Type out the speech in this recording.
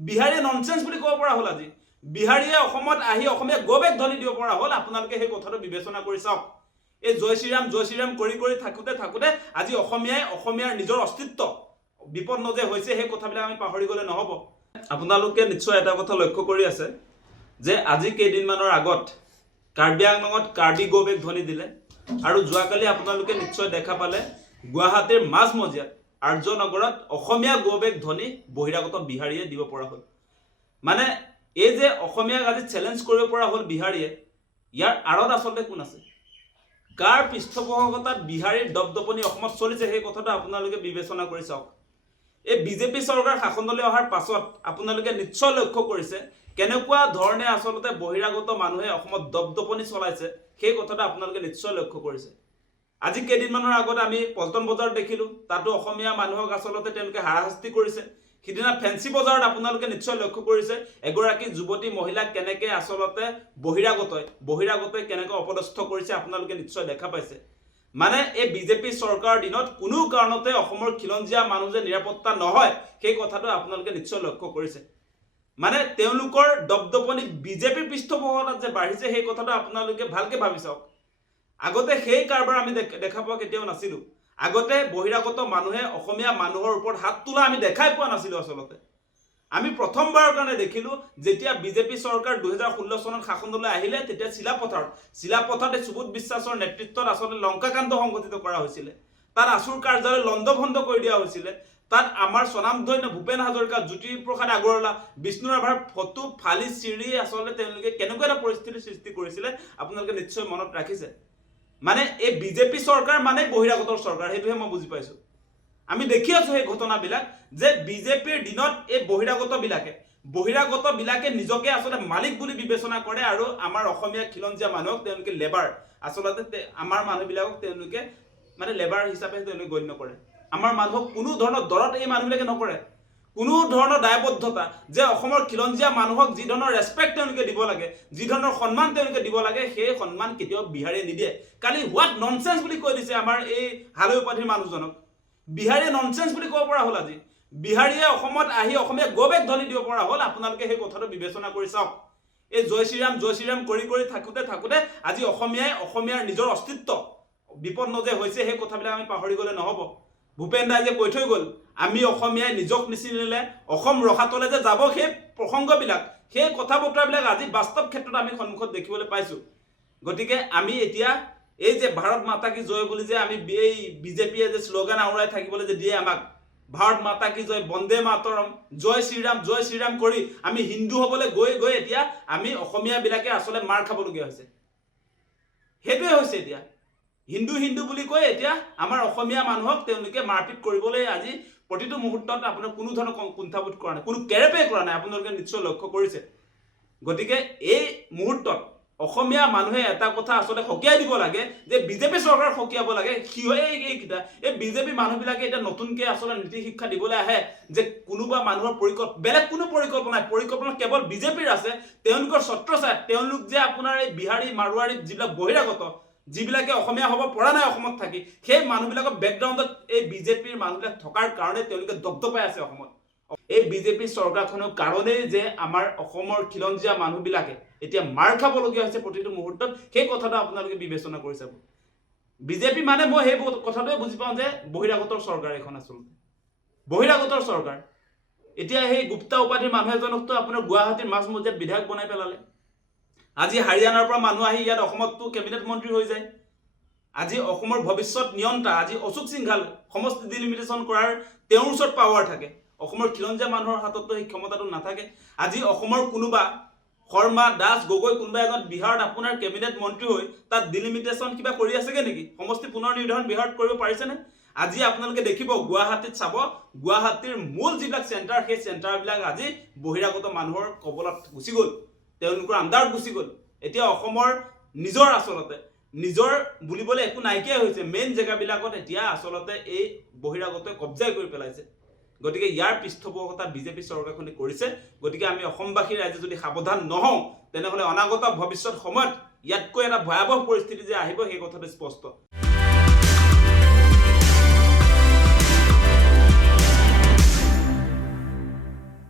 বিহাৰীয়ে nonsense বুলি ক'ব পৰা হ'ল আজি বিহাৰীয়ে অসমত আহি অসমীয়া গবেগ ধ্বনি দিব পৰা হ'ল আপোনালোকে সেই কথাটো বিবেচনা কৰি চাওক এই জয় শ্ৰীৰাম কৰি থাকোঁতে আজি অসমীয়াৰ নিজৰ অস্তিত্ব বিপন্ন যে হৈছে সেই কথাবিলাক আমি পাহৰি গ'লে নহ'ব আপোনালোকে নিশ্চয় এটা কথা লক্ষ্য কৰি আছে যে আজি কেইদিনমানৰ আগত কাৰ্বি আংলঙত কাৰ্বি গবেগ ধ্বনি দিলে আৰু যোৱাকালি আপোনালোকে নিশ্চয় দেখা পালে গুৱাহাটীৰ মাজমজিয়াত আৰ্যনগৰত অসমীয়া গবেগ ধ্বনি বহিৰাগত বিহাৰীয়ে দিব পৰা হ'ল মানে এই যে অসমীয়াক আজি চ্যালেঞ্জ কৰিব পৰা হ'ল বিহাৰীয়ে ইয়াৰ আঁৰত আচলতে কোন আছে কাৰ পৃষ্ঠপোষকতাত বিহাৰীৰ দপদপনি অসমত চলিছে সেই কথাটো আপোনালোকে বিবেচনা কৰি চাওক এই বিজেপি চৰকাৰ শাসনলৈ অহাৰ পাছত আপোনালোকে নিশ্চয় লক্ষ্য কৰিছে কেনেকুৱা ধৰণে আচলতে বহিৰাগত মানুহে অসমত দপদপনি চলাইছে সেই কথাটো আপোনালোকে নিশ্চয় লক্ষ্য কৰিছে আজি কেইদিনমানৰ আগত আমি পল্টন বজাৰত দেখিলো তাতো অসমীয়া মানুহক আচলতে তেওঁলোকে হাৰাশাস্তি কৰিছে সিদিনা ফেন্সি বজাৰত আপোনালোকে নিশ্চয় লক্ষ্য কৰিছে এগৰাকী যুৱতী মহিলাক কেনেকৈ আচলতে বহিৰাগতই কেনেকৈ অপদস্থ কৰিছে আপোনালোকে নিশ্চয় দেখা পাইছে মানে এই বিজেপি চৰকাৰৰ দিনত কোনো কাৰণতে অসমৰ খিলঞ্জীয়া মানুহ যে নিৰাপত্তা নহয় সেই কথাটো আপোনালোকে নিশ্চয় লক্ষ্য কৰিছে মানে তেওঁলোকৰ দপদপনি বিজেপিৰ পৃষ্ঠপোষকতাত যে বাঢ়িছে সেই কথাটো আপোনালোকে ভালকে ভাবি চাওক আগতে সেই কাৰবাৰ আমি দেখা পোৱা কেতিয়াও নাছিলো আগতে বহিৰাগত মানুহে অসমীয়া মানুহৰ ওপৰত হাত তোলা আমি দেখাই পোৱা নাছিলো আচলতে আমি প্ৰথমবাৰৰ কাৰণে দেখিলো যেতিয়া বিজেপি চৰকাৰ 2016 চনত শাসনলৈ আহিলে তেতিয়া চিলাপথাৰত সুবোধ বিশ্বাসৰ নেতৃত্বত আচলতে লংকাকাণ্ড সংঘটিত কৰা হৈছিল তাত আছুৰ কাৰ্যালয় লণ্ডভণ্ড কৰি দিয়া হৈছিল তাত আমাৰ স্বনামধন্য ভূপেন হাজৰিকা জ্যোতিপ্ৰসাদ আগৰৱালা বিষ্ণু ৰাভাৰ ফটো ফালি চিৰি আচলতে তেওঁলোকে কেনেকুৱা এটা পৰিস্থিতিৰ সৃষ্টি কৰিছিল আপোনালোকে নিশ্চয় মনত ৰাখিছে মানে এই বিজেপি চৰকাৰ মানে বহিৰাগতৰ চৰকাৰ হেতুহে মই বুজি পাইছো আমি দেখি আছো এই ঘটনাবিলাক যে বিজেপিৰ দিনত এই বহিৰাগত বিলাকে নিজকে আসলে মালিক বুলি বিবেচনা কৰে আৰু আমাৰ অসমীয়া খিলঞ্জীয়া মানুহক তেওঁলোকে লেবাৰ আসলতে আমাৰ মানুহবিলাকক তেওঁলোকে মানে লেবাৰ হিচাপে তেওঁলোকে গণ্য কৰে আমাৰ মানুহক কোনো ধৰণৰ দৰত এই মানুহবিলাকে নকৰে কোনো ধৰণৰ দায়বদ্ধতা যে অসমৰ খিলঞ্জীয়া মানুহক যি ধৰণৰ ৰেসপেক্ট তেওঁলোকে দিব লাগে যি ধৰণৰ সন্মান তেওঁলোকে দিব লাগে সেই সন্মান কেতিয়াও বিহাৰীয়ে নিদিয়ে কালি হোৱাট ননসেন্স বুলি কৈ দিছে আমাৰ এই হালৈ উপাধিৰ মানুহজনক বিহাৰীয়ে ননসেন্স বুলি ক'ব পৰা হ'ল আজি বিহাৰীয়ে অসমত আহি অসমীয়া গবেগ ধ্বনি দিব পৰা হ'ল আপোনালোকে সেই কথাটো বিবেচনা কৰি চাওক এই জয় শ্ৰীৰাম কৰি থাকোঁতে আজি অসমীয়াৰ নিজৰ অস্তিত্ব বিপন্ন যে হৈছে সেই কথাবিলাক আমি পাহৰি গ'লে নহ'ব ভূপেন দাই যে কৈ থৈ গ'ল আমি অসমীয়াই নিজক নিচিনিলে অসম ৰখাতলে যে যাব সেই প্ৰসংগবিলাক সেই কথা বতৰাবিলাক আজি বাস্তৱ ক্ষেত্ৰত আমি সন্মুখত দেখিবলৈ পাইছো গতিকে আমি এতিয়া এই যে ভাৰত মাতা কি জয় বুলি যে আমি এই বিজেপিয়ে যে স্লোগান আউৰাই থাকিবলৈ যে দিয়ে আমাক ভাৰত মাতা কি জয় বন্দে মাতৰম জয় শ্ৰীৰাম কৰি আমি হিন্দু হ'বলৈ গৈ এতিয়া আমি অসমীয়া বিলাকে আসলে মাৰ খাবলগীয়া হৈছে হেতুৱে হৈছে এতিয়া হিন্দু বুলি কৈ এতিয়া আমাৰ অসমীয়া মানুহক তেওঁলোকে মাৰপিট কৰিবলৈ আজি প্ৰতিটো মুহূৰ্তত আপোনাৰ কোনো ধৰণৰ কুণ্ঠাবোধ কৰা নাই কোনো কেৰেপে কৰা নাই আপোনালোকে নিশ্চয় লক্ষ্য কৰিছে গতিকে এই মুহূৰ্তত অসমীয়া মানুহে এটা কথা আসলে হকিয়াই দিব লাগে যে বিজেপি চৰকাৰ হকিয়াব লাগে কি হয় এইকিটা এই বিজেপি মানুহবিলাকে এটা নতুনকৈ আসলে নীতি শিক্ষা দিবলৈ আহে যে কোনোবা মানুহৰ বেলেগ কোনো পৰিকল্পনা কেৱল বিজেপিৰ আছে তেওঁলোকৰ ছত্ৰছায়াত তেওঁলোক যে আপোনাৰ এই বিহাৰী মাৰোৱাৰী যিবিলাক বহিৰাগত যিবিলাকে অসমীয়া হ'ব পৰা নাই অসমত থাকি সেই মানুহবিলাকৰ বেকগ্ৰাউণ্ডত এই বিজেপিৰ মানুহবিলাক থকাৰ কাৰণে তেওঁলোকে দপদপাই আছে অসমত এই বিজেপি চৰকাৰখনৰ কাৰণে যে আমাৰ অসমৰ খিলঞ্জীয়া মানুহবিলাকে এতিয়া মাৰ খাবলগীয়া হৈছে প্ৰতিটো মুহূৰ্তত সেই কথাটো আপোনালোকে বিবেচনা কৰি চাব বিজেপি মানে মই সেই কথাটোৱে বুজি পাওঁ যে বহিৰাগতৰ চৰকাৰ এখন আচলতে বহিৰাগতৰ চৰকাৰ এতিয়া সেই গুপ্তা উপাধিৰ মানুহ এজনকতো আপোনাৰ গুৱাহাটীৰ মাজমজিয়াত বিধায়ক বনাই পেলালে আজি হাৰিয়ানাৰ পৰা মানুহ আহি ইয়াত অসমততো কেবিনেট মন্ত্ৰী হৈ যায় আজি অসমৰ ভৱিষ্যত নিয়ন্তা আজি অশোক সিংঘাল সমষ্টি ডিলিমিটেশ্যন কৰাৰ তেওঁৰ ওচৰত পাৱাৰ থাকে অসমৰ খিলঞ্জীয়া মানুহৰ হাততো সেই ক্ষমতাটো নাথাকে আজি অসমৰ কোনোবা শৰ্মা দাস গগৈ কোনোবা এজন বিহাৰত আপোনাৰ কেবিনেট মন্ত্ৰী হৈ তাত ডিলিমিটেশ্যন কিবা কৰি আছেগে নেকি সমষ্টি পুনৰ নিৰ্ধাৰণ বিহাৰত কৰিব পাৰিছেনে আজি আপোনালোকে দেখিব গুৱাহাটীত চাব গুৱাহাটীৰ মূল যিবিলাক চেণ্টাৰ সেই চেণ্টাৰবিলাক আজি বহিৰাগত মানুহৰ কবলত গুচি গ'ল তেওঁলোকৰ আণ্ডাৰত গুচি গ'ল এতিয়া অসমৰ নিজৰ বুলিবলৈ একো নাইকিয়া হৈছে মেইন জেগাবিলাকত এতিয়া আচলতে এই বহিৰাগতই কব্জা কৰি পেলাইছে গতিকে ইয়াৰ পৃষ্ঠপোষকতা বিজেপি চৰকাৰখনে কৰিছে গতিকে আমি অসমবাসী ৰাইজে যদি সাৱধান নহওঁ তেনেহ'লে অনাগত ভৱিষ্যত সময়ত ইয়াতকৈ এটা ভয়াৱহ পৰিস্থিতি যে আহিব সেই কথাটো স্পষ্ট